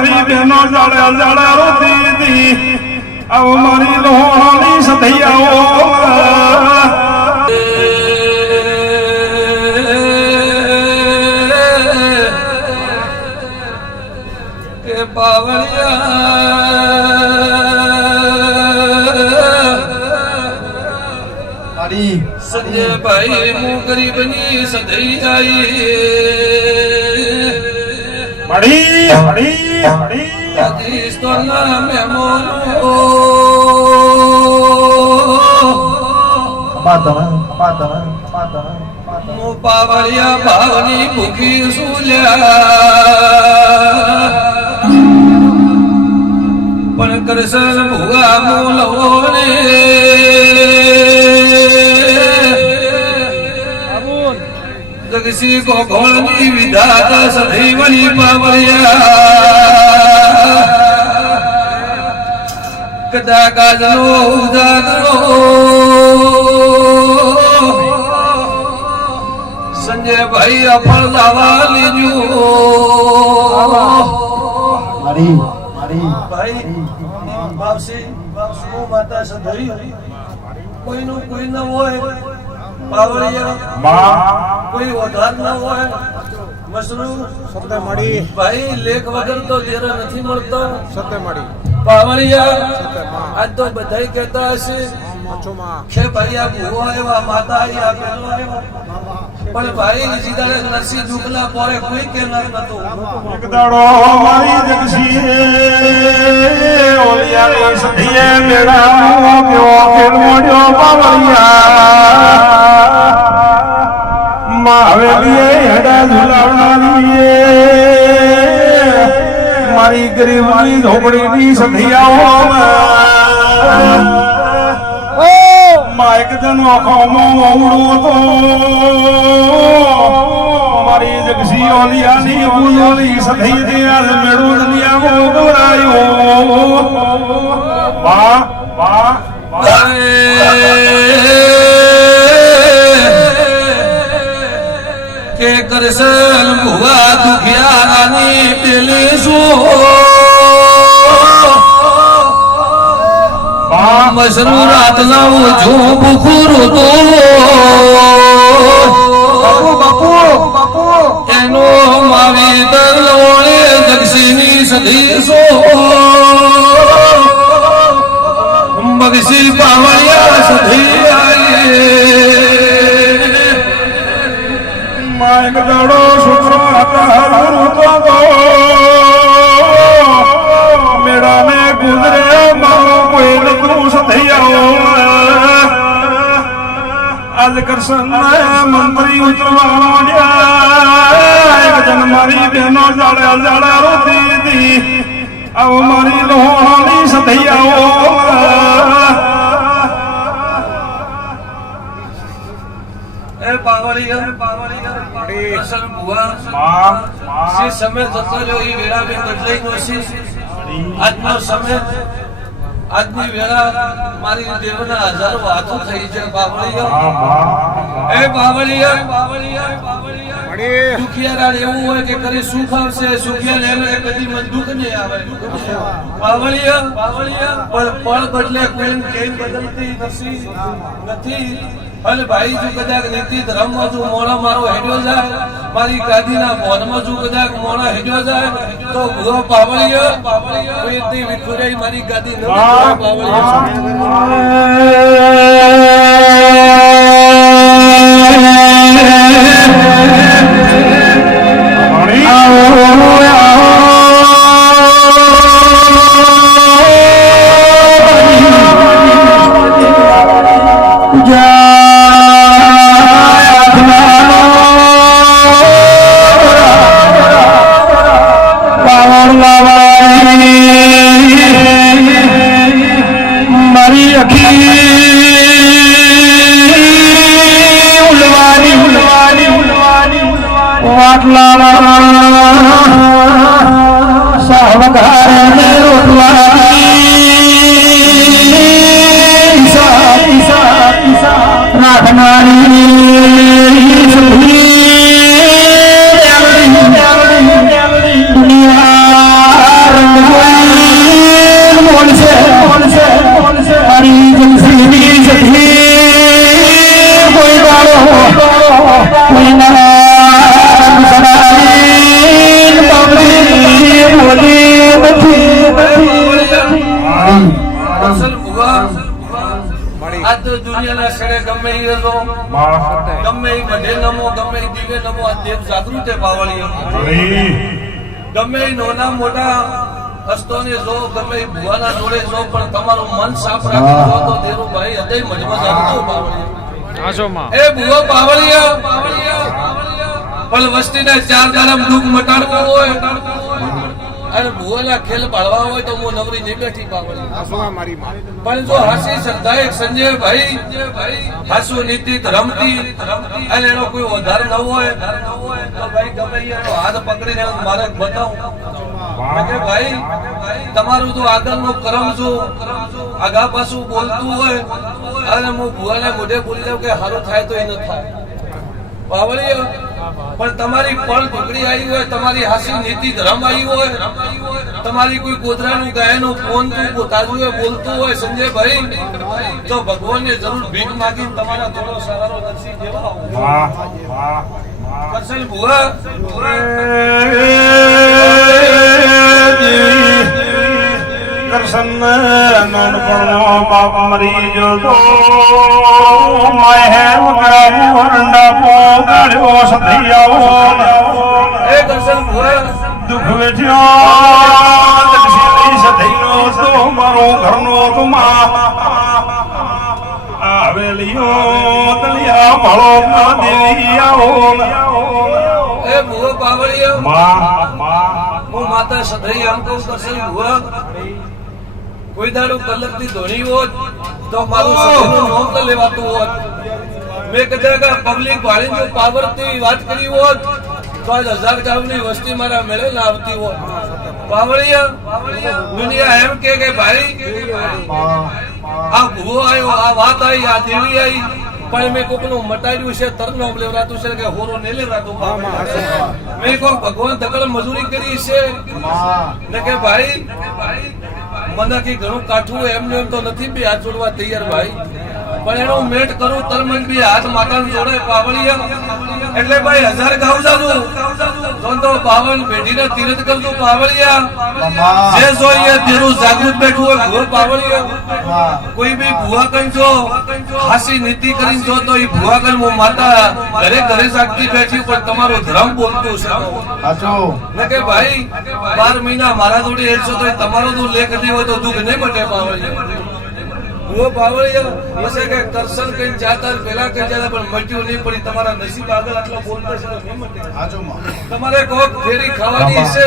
મારી બેનો જાડે જાડે રોતી હતી આવો મારી લોહાની સધૈયાઓ કે પાવળિયા મારી સંજયભાઈ હું ગરીબની સધઈ આઈ પણ કરશન ભૂગા મોલવો ને કો ગોગોળની વિધાતા સદૈવની પાવળિયા કદા કાજનો ઉજાગરો સંજયભાઈ અફળ લાવા લીજો મારી મારી ભાઈ બાપસી બાપસી માતા સદૈવ કોઈનું કોઈ ન હોય પાવળિયા માં કોઈ વધાર ન હોય મશરૂ સત્ય મળી. ભાઈ લેખ વગર તો જેરો નથી મળતો. સત્ય મળી. પાવળિયા આજ તો બધાય કહેતા હશે. કે ભાઈ આ ભૂવો આવ્યા માતા આવી આ પેલો આવ્યો. પણ ભાઈ સીધા નરસિંહ દુખના પોરે કોઈ કેનાર નતું. એક દાડો મારી જગસીએ ઓલિયા સધીએ મેળા કેવો ખેલ મોડ્યો મારી ગરીબની ઝોપડીની સધિયાઓ માં. એક જણ આંખોમાં મોવડું તો મારી જગસી ઓલિયાની બોલોની સધી દે આજ દુનિયા દુનિયામાં ગોરાયો. વાહ વાહ. વાહ. કે કરસલ ભુવા દુખિયાની પેલી મસરૂ રાત લાવું છું બુખુરું તો. એનો માવી દલોળે દક્ષિણી સો બગસી પાવળિયા સધી એક દાડો હતા હરતો તો મેળાને ગુજરે, મારો કોઈ નતું સધૈયાઓ આજ કરશન મંત્રી ઉતરવા એક જન મારી બેનો જાડે જાડે રોતી હતી. આવો મારી લોહાની એ પાવળિયા પાવળિયા પ્રસન્ન ભુવા. માં સમય જતો રહ્યો એ વેળા મેં બદલાઈ નો છે. આજનો સમય આજની વેળા મારી દેવના હજારો હાથો થઈ છે બાવળિયા એ બાવળિયા બાવળિયા બાવળિયા દુખિયારા એવું હોય કે કરી સુખ આવશે સુખિયા એને કદી મન દુઃખ નહીં આવે. બાવળિયા પાવળીય પણ પળ બદલે કોઈ કેમ બદલતી નથી. નથી. અને ભાઈ જો કદાચ નીતિ ધર્મ જો મોણા મારો હેડ્યો જાય મારી ગાદીના બોનમાં જો કદાચ મોણા હેડ્યો જાય તો ભૂરો પાવળિયો પાવળિયો વિખુરાઈ મારી ગાદી ન વિખુરાય પાવળિયો મારી మాట్లాడ సర్వగా હરી ગમે નોના મોટા હસ્તોને જો ગમે ભુવાના જોડે જો પણ તમારું મન સાફ રાખો તો દેરુભાઈ હૃદય મજબૂત રાખજો પાવળીઓ એ ભુવા પાવળીઓ પણ વસ્તીને ચાર દાડમ દુઃખ મટાડવું હોય. અને ભુવાના ખેલ પાડવા હોય તો હું નવરી નહીં બેઠી માં. પણ જો હાસી શ્રદ્ધા સંજયભાઈ હાસુ નીતિ રમતી અને એનો કોઈ વધાર ન હોય તો ભાઈ ગમે એનો હાથ પકડીને મારે બતાવું. ભાઈ તમારું તો આગળનું કરમ છું આગા પાછું બોલતું હોય અને હું ભુવાને મોઢે બોલી દઉં કે સારું થાય તો એ ન થાય. બાવળીઓ પણ તમારી પળ પકડી આવી હોય તમારી હાસી નીતિ ધર્મ આવી હોય તમારી કોઈ ગોધરાનું ગાયનું ફોન તું પોતાનું હોય બોલતું હોય સંજયભાઈ તો ભગવાનને જરૂર ભીખ માગીને તમારા થોડો સહારો નરસિંહ જેવા કરશે ભુવા? કરશન નાનપણનો બાપ મરી જો તો માહે ઉતરા વરંડા પોગાડ્યો સધૈયાઓ એ કરશન દુઃખ વેઠ્યો સધૈનો તો મારો ઘરનો તો આવેલીઓ તલિયા ભળો માં દેવી આવો એ ભુવા પાવળિયા મા માં હું માતા સધઈ અંકુશ કરશે ભુવા કોઈ દાડું કલરથી ધોની હોત તો મારું સધઈનું નામ તો લેવાતું હોત. મેં કદાચ પબ્લિક ભાડીને જો પાવરથી વાત કરી હોત તો આજ હજાર ગામની વસ્તી મારા મેળે ના આવતી હોત. પાવળિયા દુનિયા એમ કે કે ભાઈ આ ભૂવો આવ્યો આ વાત આવી આ દેવી આવી પણ મેં કોકનું મટાડ્યું છે તર નોમ લેવડાતું છે કે હોરો ને લેવડાતું મેં કોક ભગવાન દગડ મજૂરી કરી છે ને કે ભાઈ મને કે ઘણું કાઠું એમને એમ તો નથી બે હાથ જોડવા તૈયાર ભાઈ. પણ એનો મેટ કરું તરમન બી હાથ માતા જોડે પાવળિયા એટલે ભાઈ હજાર ગાઉ જાદુ તો પાવન પેઢીને તીર્થ કરતું પાવળિયા જે જોઈએ તેરું જાગૃત બેઠું હોય ઘોર પાવળિયા. કોઈ બી ભુવા કઈ જો હાસી નીતિ કરી જો તો એ ભુવા કઈ હું માતા ઘરે ઘરે સાગતી બેઠી પણ તમારો ધર્મ બોલતું છે. કે ભાઈ બાર મહિના મારા જોડે હેડશો તો તમારો તું લેખ નહીં હોય તો દુઃખ નહીં મટે પાવળિયા. ભુવો પાવળિયા પછી કે કરશન કઈ જાતા પેલા કઈ જાતા પણ મટ્યું નહીં પડી તમારા નસીબ આગળ આટલો બોલતા છે તો નહીં મટે આજો માં તમારે કોક ફેરી ખાવાની છે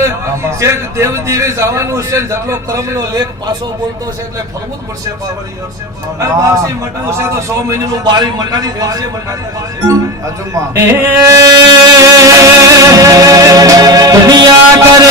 ચેક દેવ દેવી જવાનું છે જેટલો કર્મનો લેખ પાછો બોલતો છે એટલે ફરવું જ પડશે પાવળિયા અને બાસી મટવું છે તો સો મહિનાનું બાળી મટાડી દુનિયા કરે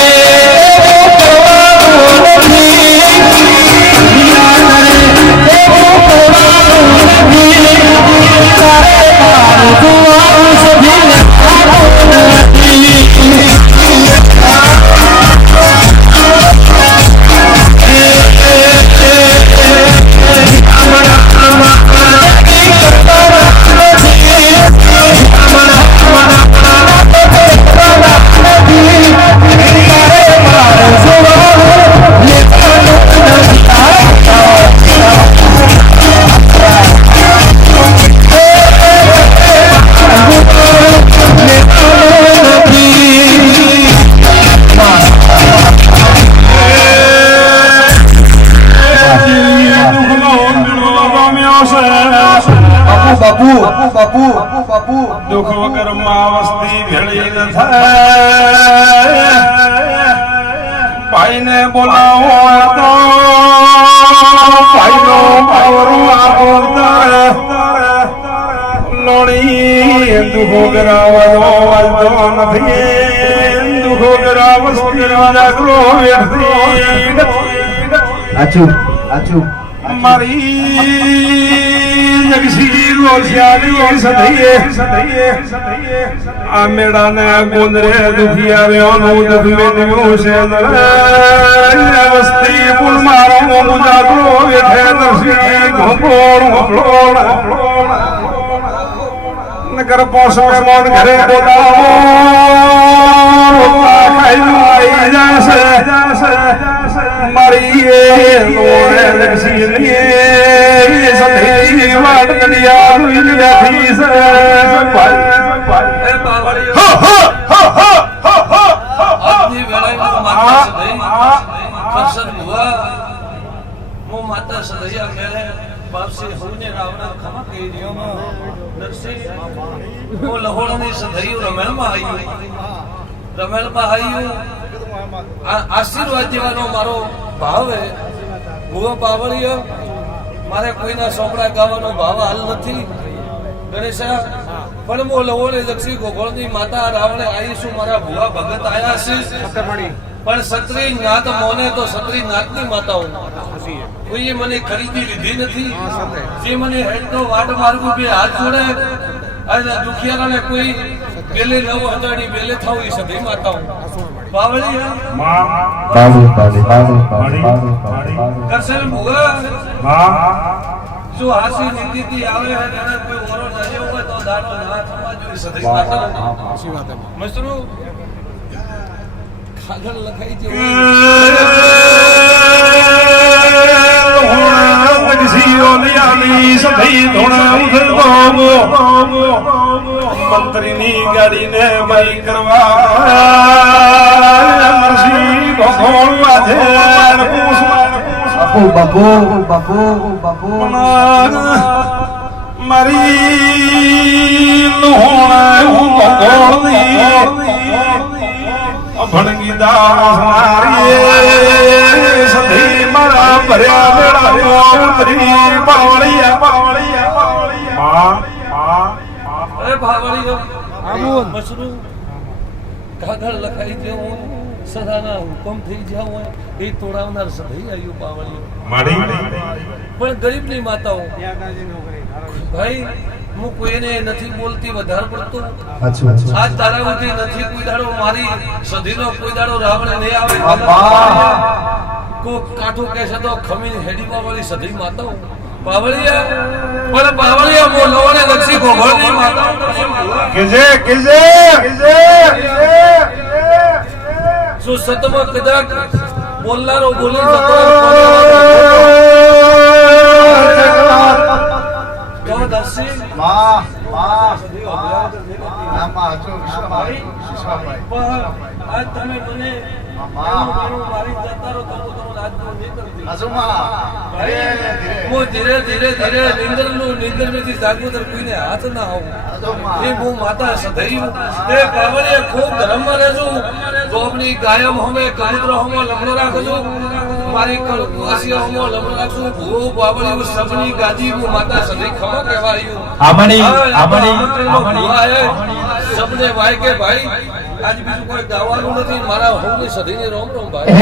બાપુ બાપુ બાપુ દુઃખ વગર માવસ્તી ભેળી ન થાય. ભાઈને બોલાવો તો ભાઈનો પાવરું આવતા લોણી દુઃખ ગરાવવાનો વાંધો નથી. દુઃખ ગરા વસ્તી જાગરો વેઠતી આચુ આચું મારી જગસી રોશિયાની સધૈયે સધૈયે આ મેળાને ગોંદરે દુખી આવ્યોનું દુઃખ મેળવ્યું છે. વસ્તી પુલ મારો મુજાગરો વેઠે નરસી ઘોપોળ ઘોપોળ નગર પોસમે મોન ઘરે બોલાવો રોટલા જાય આઈ માતા રમેલમાં આવ્યું આ આશીર્વાદ જેવાનો મારો ભાવ હે ભુવા પાવળીય મારે કોઈના સોપડા ગાવાનો ભાવ હાલ નથી. ગણેશા પણ હું લવોને દક્ષિણ ગોગોળની માતા રાવણે આવીશું મારા ભુવા ભગત આયા છે. પણ સત્રી નાથ મોને તો સત્રી નાથની માતા હું હસી કોઈએ મને ખરીદી લીધી નથી. જે મને હેડનો વાટ માર્ગું બે હાથ જોડે અને દુખિયારાને કોઈ બેલે નવ હજારની બેલે થાવ એ સધી માતા માં બાબુ મારી, બાબુ મારી. બાબુ કરશન ભુવા માં જો હાસી નીતિથી આવે છે અને એને કોઈ ઓરો નડ્યો હોય તો દાડો ના થવા જોઈએ સધી માતા હું સાચી વાત એમ મસરૂ? ખાગળ લખાઈ છે મંત્રીની ગાડીને બઈ કરવા. મારી ભણગી દાસ મારી સધી મારા ભર્યા મેળા ઉતરી પાવળિયા પાવળિયા પાવળિયા આબુન. કાગળ લખાઈ હોય સદાના હુકમ થઈ ગયા હોય એ તોડાવનાર સભઈ આવ્યું પાવળીઓ મારી? પણ ગરીબની માતાઓ ભાઈ હું કોઈને નથી બોલતી વધારે પડતો. અચ્છા તારા સુધી નથી કોઈ દાડો મારી સધીનો કોઈ દાડો રાવણ નહીં આવે. કોક કાઠું કહેશે તો ખમીન હેડી વાળી સધી માતાઓ. પાવળિયા પણ પાવળિયા બોલો ને લક્ષી ગોગળની માતાઓ. કેજે કેજે કેજે! શું સતમાં કદાચ બોલનારો બોલી ના હું ધીરે ધીરે. ધીરે ધીરે ધીરે નિંદરનું નિંદરમાંથી જાગૃત કોઈને હાથ ના આવું. એ હું માતા સધૈયું એ પાવળીએ ખૂબ ધર્મમાં રહેજો ગોબની ગાયમ હમે કાયમ હમો લમણો રાખજો. મારી કળકુવાસીઓ હોમો લમણો રાખજો. ભૂ પાવળીયું સબની ગાદી હું માતા સદી ખમો કહેવાયું. આમણી, આમણી, આમણી. સબને વાય કે ભાઈ આજ બીજું કોઈ ગાવાનું નથી. મારા હોમની સધીની રોમ રોમ ભાઈ.